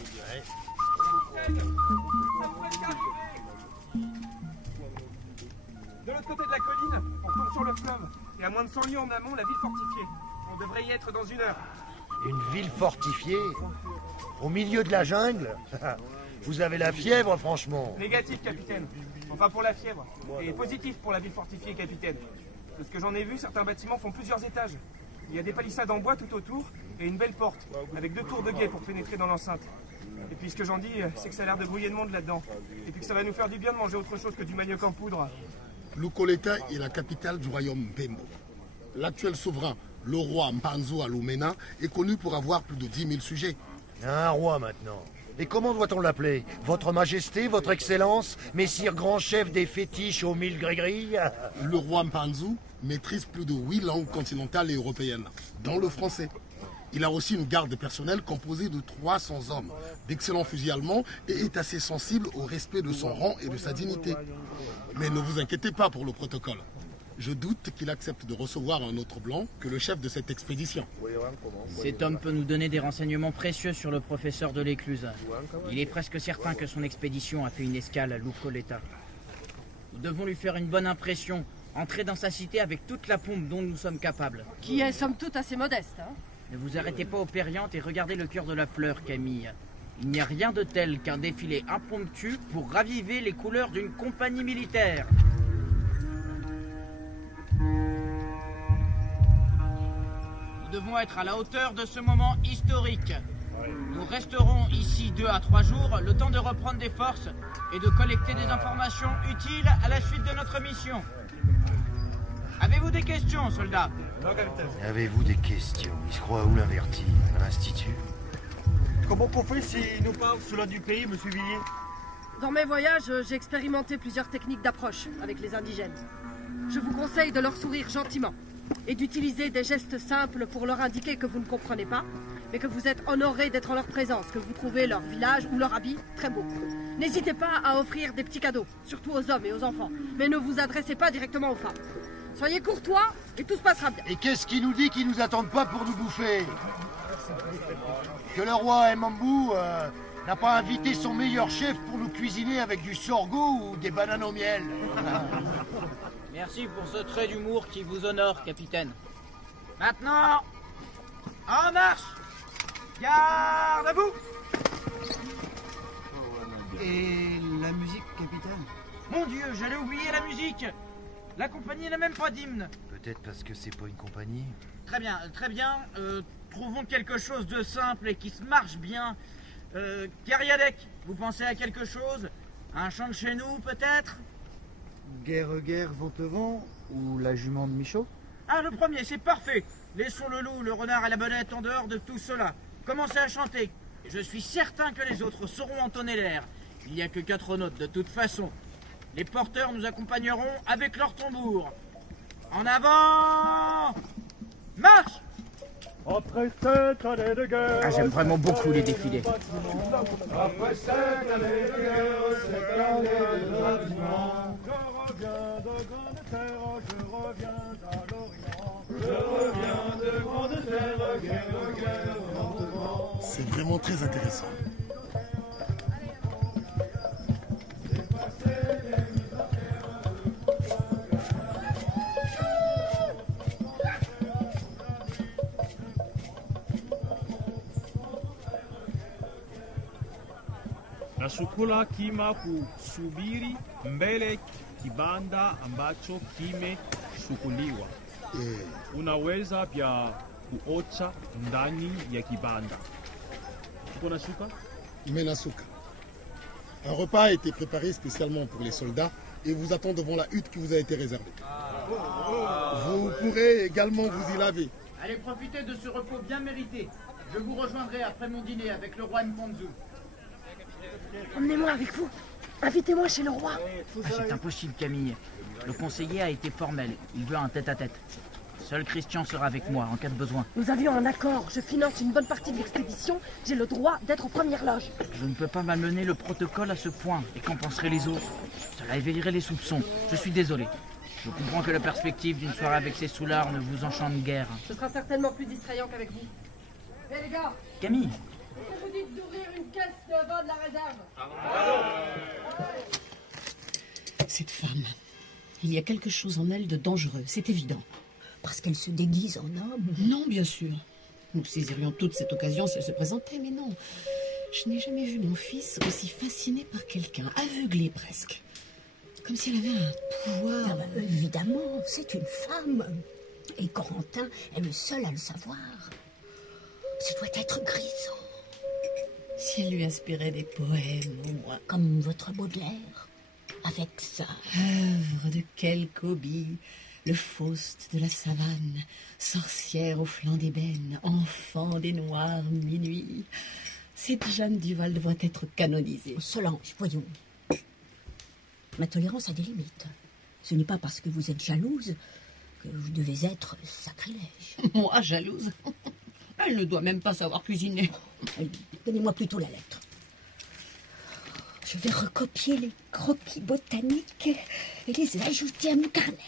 Ouais. De l'autre côté de la colline, on tombe sur le fleuve. Et à moins de 100 lieues en amont, la ville fortifiée. On devrait y être dans 1 heure. Une ville fortifiée? Au milieu de la jungle? Vous avez la fièvre, franchement. Négatif, capitaine. Enfin, pour la fièvre. Et positif pour la ville fortifiée, capitaine. De ce que j'en ai vu, certains bâtiments font plusieurs étages. Il y a des palissades en bois tout autour et une belle porte, avec 2 tours de guet pour pénétrer dans l'enceinte. Et puis ce que j'en dis, c'est que ça a l'air de brouiller de monde là-dedans. Et puis que ça va nous faire du bien de manger autre chose que du manioc en poudre. Lukoleta est la capitale du royaume Mpembo. L'actuel souverain, le roi Mpanzu Alumena, est connu pour avoir plus de 10 000 sujets. Un roi maintenant. Et comment doit-on l'appeler? Votre Majesté, Votre Excellence, Messire Grand Chef des fétiches aux 1000 gris-gris? Le roi Mpanzu maîtrise plus de 8 langues continentales et européennes, dont le français. Il a aussi une garde personnelle composée de 300 hommes, d'excellents fusils allemands et est assez sensible au respect de son rang et de sa dignité. Mais ne vous inquiétez pas pour le protocole. Je doute qu'il accepte de recevoir un autre blanc que le chef de cette expédition. Cet homme peut nous donner des renseignements précieux sur le professeur de l'Écluse. Il est presque certain que son expédition a fait une escale à Lukoleta. Nous devons lui faire une bonne impression, entrer dans sa cité avec toute la pompe dont nous sommes capables. Qui est somme toute assez modeste, hein? Ne vous arrêtez pas aux périantes et regardez le cœur de la fleur, Camille. Il n'y a rien de tel qu'un défilé impromptu pour raviver les couleurs d'une compagnie militaire. Nous devons être à la hauteur de ce moment historique. Nous resterons ici 2 à 3 jours, le temps de reprendre des forces et de collecter des informations utiles à la suite de notre mission. Avez-vous des questions, soldats? Non, capitaine. Avez-vous des questions? Il se croit où l'inverti? À l'Institut? Comment qu'on fait s'il nous parle cela du pays, monsieur Villiers? Dans mes voyages, j'ai expérimenté plusieurs techniques d'approche avec les indigènes. Je vous conseille de leur sourire gentiment et d'utiliser des gestes simples pour leur indiquer que vous ne comprenez pas, mais que vous êtes honoré d'être en leur présence, que vous trouvez leur village ou leur habit très beau. N'hésitez pas à offrir des petits cadeaux, surtout aux hommes et aux enfants, mais ne vous adressez pas directement aux femmes. Soyez courtois et tout se passera bien. Et qu'est-ce qui nous dit qu'ils nous attendent pas pour nous bouffer? Que le roi Mbambu n'a pas invité son meilleur chef pour nous cuisiner avec du sorgho ou des bananes au miel? Merci pour ce trait d'humour qui vous honore, capitaine. Maintenant, en marche! Garde à vous! Et la musique, capitaine? Mon Dieu, j'allais oublier la musique! La compagnie n'a même pas d'hymne. Peut-être parce que c'est pas une compagnie. Très bien, très bien. Trouvons quelque chose de simple et qui se marche bien. Kariadek, vous pensez à quelque chose? Un chant de chez nous, peut-être? Guerre, Ventevent ou la jument de Michaud? Ah, le premier, c'est parfait. Laissons le loup, le renard et la bonnette en dehors de tout cela. Commencez à chanter. Je suis certain que les autres sauront entonner l'air. Il n'y a que 4 notes de toute façon. Les porteurs nous accompagneront avec leur tambour. En avant! Marche! Après cette année de guerre... Ah, j'aime vraiment beaucoup les défilés. Après cette année de guerre, cette année de bâtiment, je reviens de grande terre, je reviens à l'Orient. Je reviens de grande terre, guerre, lentement. C'est vraiment très intéressant. Nashukuru kima kusubiri mbele kibanda ambacho kimeshukuliwa. Unaweza pia kuocha ndani ya kibanda. Uko na shuka? Menasuka. Un repas a été préparé spécialement pour les soldats et vous attend devant la hutte qui vous a été réservée. Vous pourrez également vous y laver. Allez profiter de ce repos bien mérité. Je vous rejoindrai après mon dîner avec le roi Mpanzu. Emmenez-moi avec vous. Invitez-moi chez le roi. Ah, c'est impossible, Camille. Le conseiller a été formel. Il veut un tête-à-tête. Seul Christian sera avec moi en cas de besoin. Nous avions un accord. Je finance une bonne partie de l'expédition. J'ai le droit d'être aux premières loges. Je ne peux pas malmener le protocole à ce point. Et qu'en penseraient les autres? Cela éveillerait les soupçons. Je suis désolé. Je comprends que la perspective d'une soirée avec ces soulards ne vous enchante guère. Ce sera certainement plus distrayant qu'avec vous. Hé les gars! Camille! Je vous dis vite d'ouvrir une caisse de vin de la réserve. Cette femme, il y a quelque chose en elle de dangereux, c'est évident. Parce qu'elle se déguise en homme? Non, bien sûr. Nous saisirions toute cette occasion si elle se présentait, mais non. Je n'ai jamais vu mon fils aussi fasciné par quelqu'un, aveuglé presque. Comme si elle avait un pouvoir. Ah bah, évidemment, c'est une femme. Et Corentin est le seul à le savoir. Ce doit être grisant. Si elle lui inspirait des poèmes, au moins. Comme votre Baudelaire. Avec ça. Œuvre de quelque hobby. Le Faust de la savane, sorcière au flanc d'ébène, enfant des noirs minuits. Cette Jeanne Duval devrait être canonisée. Solange, voyons. Ma tolérance a des limites. Ce n'est pas parce que vous êtes jalouse que vous devez être sacrilège. Moi, jalouse? Elle ne doit même pas savoir cuisiner. Donnez-moi plutôt la lettre. Je vais recopier les croquis botaniques et les ajouter à mon carnet.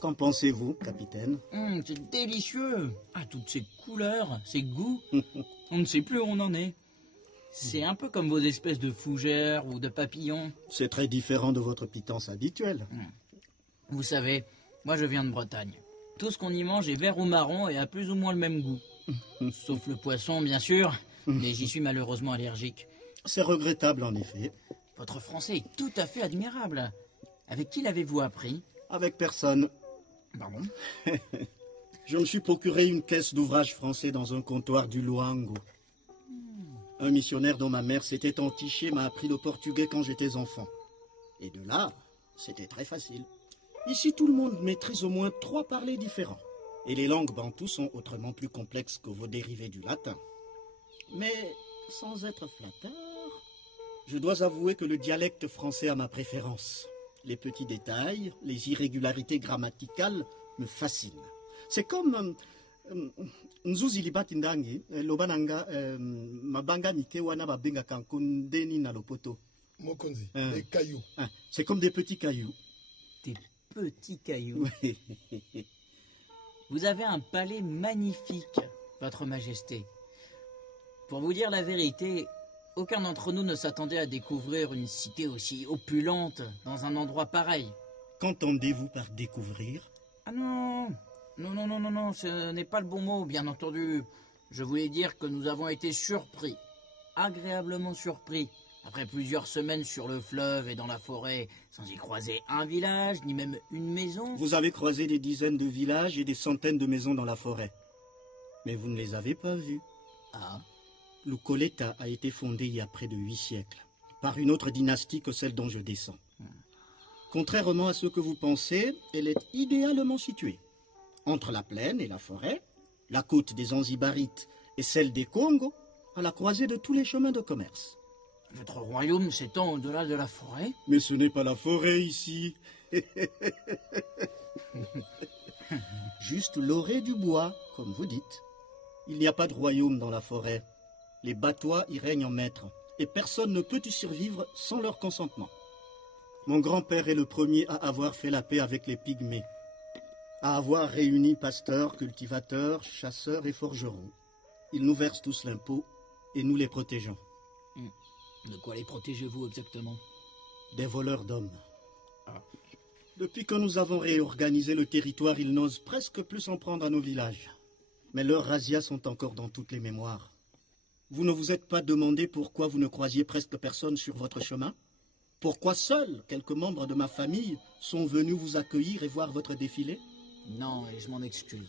Qu'en pensez-vous, capitaine? C'est délicieux. Ah, toutes ces couleurs, ces goûts. On ne sait plus où on en est. C'est un peu comme vos espèces de fougères ou de papillons. C'est très différent de votre pitance habituelle. Vous savez, moi je viens de Bretagne. Tout ce qu'on y mange est vert ou marron et a plus ou moins le même goût. Sauf le poisson, bien sûr, mais j'y suis malheureusement allergique. C'est regrettable, en effet. Votre français est tout à fait admirable. Avec qui l'avez-vous appris? Avec personne. Pardon? Je me suis procuré une caisse d'ouvrages français dans un comptoir du Luango. Un missionnaire dont ma mère s'était entichée m'a appris le portugais quand j'étais enfant. Et de là, c'était très facile. Ici, tout le monde maîtrise au moins 3 parlers différents. Et les langues bantoues sont autrement plus complexes que vos dérivés du latin. Mais, sans être flatteur, je dois avouer que le dialecte français a ma préférence. Les petits détails, les irrégularités grammaticales me fascinent. C'est comme... Nzuzi libatindangi, lobananga, mabanga nike wana babenga kankundeni na lopoto. Mokonzi, des cailloux. C'est comme des petits cailloux. Des petits cailloux. Vous avez un palais magnifique, Votre Majesté. Pour vous dire la vérité, aucun d'entre nous ne s'attendait à découvrir une cité aussi opulente dans un endroit pareil. Qu'entendez-vous par découvrir? Ah non, non, ce n'est pas le bon mot, bien entendu. Je voulais dire que nous avons été surpris, agréablement surpris, après plusieurs semaines sur le fleuve et dans la forêt, sans y croiser un village, ni même une maison. Vous avez croisé des dizaines de villages et des centaines de maisons dans la forêt. Mais vous ne les avez pas vus. Ah. Lukoleta a été fondée il y a près de 8 siècles, par une autre dynastie que celle dont je descends. Contrairement à ce que vous pensez, elle est idéalement située. Entre la plaine et la forêt, la côte des Zanzibarites et celle des Congo, à la croisée de tous les chemins de commerce. Votre royaume s'étend au-delà de la forêt? Mais ce n'est pas la forêt ici. Juste l'orée du bois, comme vous dites. Il n'y a pas de royaume dans la forêt. Les Batois y règnent en maître, et personne ne peut y survivre sans leur consentement. Mon grand-père est le premier à avoir fait la paix avec les Pygmées, à avoir réuni pasteurs, cultivateurs, chasseurs et forgerons. Ils nous versent tous l'impôt, et nous les protégeons. De quoi les protégez-vous exactement? Des voleurs d'hommes. Depuis que nous avons réorganisé le territoire, ils n'osent presque plus s'en prendre à nos villages. Mais leurs razzias sont encore dans toutes les mémoires. Vous ne vous êtes pas demandé pourquoi vous ne croisiez presque personne sur votre chemin? Pourquoi seuls quelques membres de ma famille sont venus vous accueillir et voir votre défilé? Non, et je m'en excuse.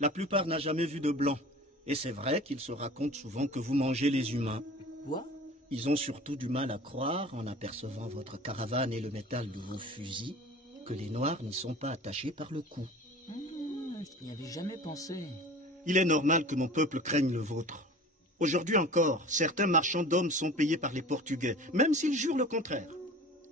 La plupart n'a jamais vu de blanc. Et c'est vrai qu'ils se racontent souvent que vous mangez les humains. Quoi? Ils ont surtout du mal à croire, en apercevant votre caravane et le métal de vos fusils, que les Noirs n'y sont pas attachés par le cou. Je n'y avais jamais pensé. Il est normal que mon peuple craigne le vôtre. Aujourd'hui encore, certains marchands d'hommes sont payés par les Portugais, même s'ils jurent le contraire.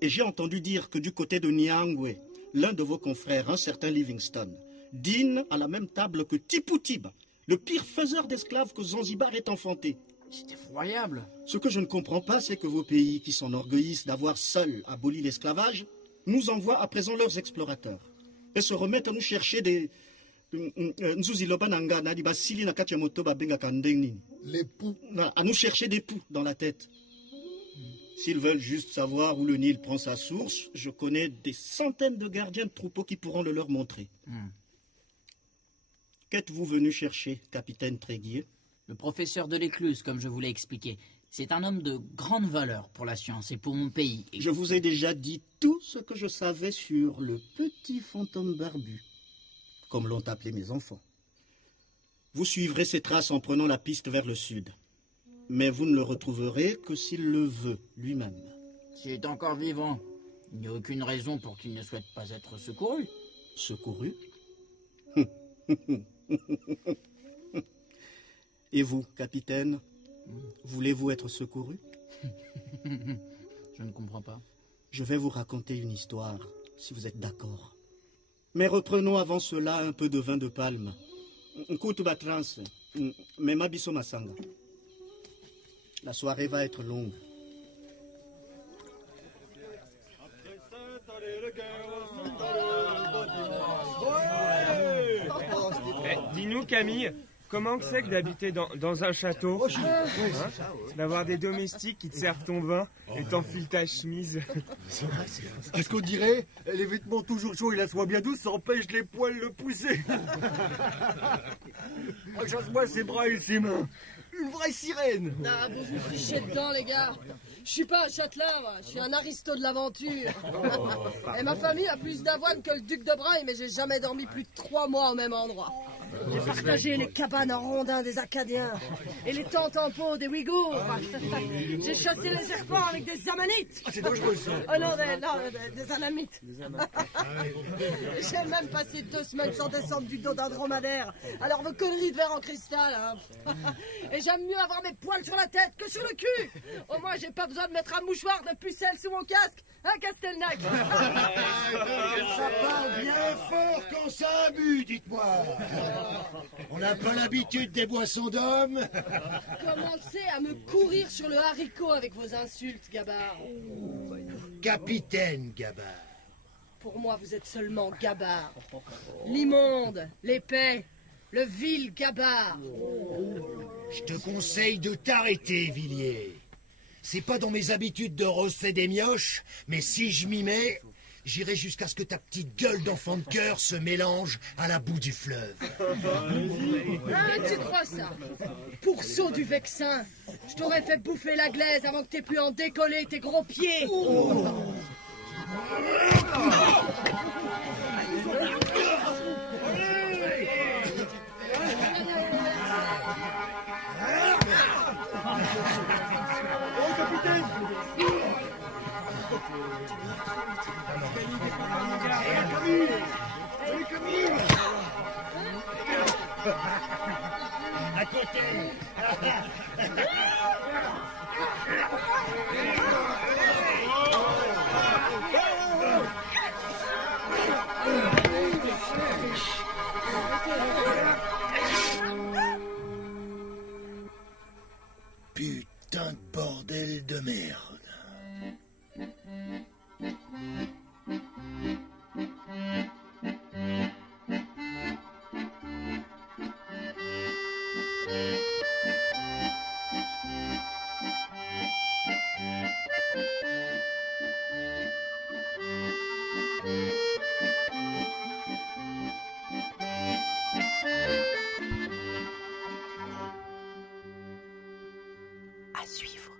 Et j'ai entendu dire que du côté de Niangwe, l'un de vos confrères, un certain Livingstone, dîne à la même table que Tipou-Tib, le pire faiseur d'esclaves que Zanzibar ait enfanté. C'est effroyable. Ce que je ne comprends pas, c'est que vos pays, qui s'enorgueillissent d'avoir seuls aboli l'esclavage, nous envoient à présent leurs explorateurs et se remettent à nous chercher des L'époux. À nous chercher des poux dans la tête. S'ils veulent juste savoir où le Nil prend sa source, je connais des centaines de gardiens de troupeaux qui pourront le leur montrer. Qu'êtes-vous venu chercher, capitaine Tréguier? Le professeur de l'Écluse, comme je vous l'ai expliqué. C'est un homme de grande valeur pour la science et pour mon pays. Je vous ai déjà dit tout ce que je savais sur le petit fantôme barbu, comme l'ont appelé mes enfants. Vous suivrez ses traces en prenant la piste vers le sud. Mais vous ne le retrouverez que s'il le veut lui-même. S'il est encore vivant, il n'y a aucune raison pour qu'il ne souhaite pas être secouru. Secouru? Et vous, capitaine, voulez-vous être secouru? Je ne comprends pas. Je vais vous raconter une histoire, si vous êtes d'accord. Mais reprenons avant cela un peu de vin de palme. Koutou Batrans, Mema Biso Masanga. La soirée va être longue. Dis-nous, Camille, comment c'est que d'habiter dans un château, d'avoir des domestiques qui te servent ton vin et t'enfilent ta chemise? Est-ce qu'on dirait les vêtements toujours chauds et la soie bien douce empêchent les poils de pousser? Chasse-moi ses bras et ses mains. Une vraie sirène. Ah, vous vous fichez dedans, les gars. Je suis pas un châtelain, moi. Je suis un aristo de l'aventure. Et ma famille a plus d'avoine que le duc de Braille, mais j'ai jamais dormi plus de 3 mois au même endroit. J'ai partagé les cabanes en rondins des Acadiens et les tentes en peau des Ouïghours. J'ai chassé les serpents avec des amanites. Ah, c'est dangereux, ça. Oh non, des anamites. J'ai même passé 2 semaines sans descendre du dos d'un dromadaire. Alors vos conneries de verre en cristal, hein. Et j'aime mieux avoir mes poils sur la tête que sur le cul. Au moins, j'ai pas besoin de mettre un mouchoir de pucelle sous mon casque. Hein, Castelnac? Ça parle bien fort quand ça a bu, dites-moi. On n'a pas l'habitude des boissons d'hommes. Commencez à me courir sur le haricot avec vos insultes, Gabard. Capitaine Gabard. Pour moi, vous êtes seulement Gabard. L'immonde, l'épais, le vil Gabard. Je te conseille de t'arrêter, Villiers. C'est pas dans mes habitudes de rosser des mioches, mais si je m'y mets, j'irai jusqu'à ce que ta petite gueule d'enfant de cœur se mélange à la boue du fleuve. Ah, tu crois ça? Pourceau du Vexin, je t'aurais fait bouffer la glaise avant que t'aies pu en décoller tes gros pieds. À côté. Putain de bordel de merde. À suivre.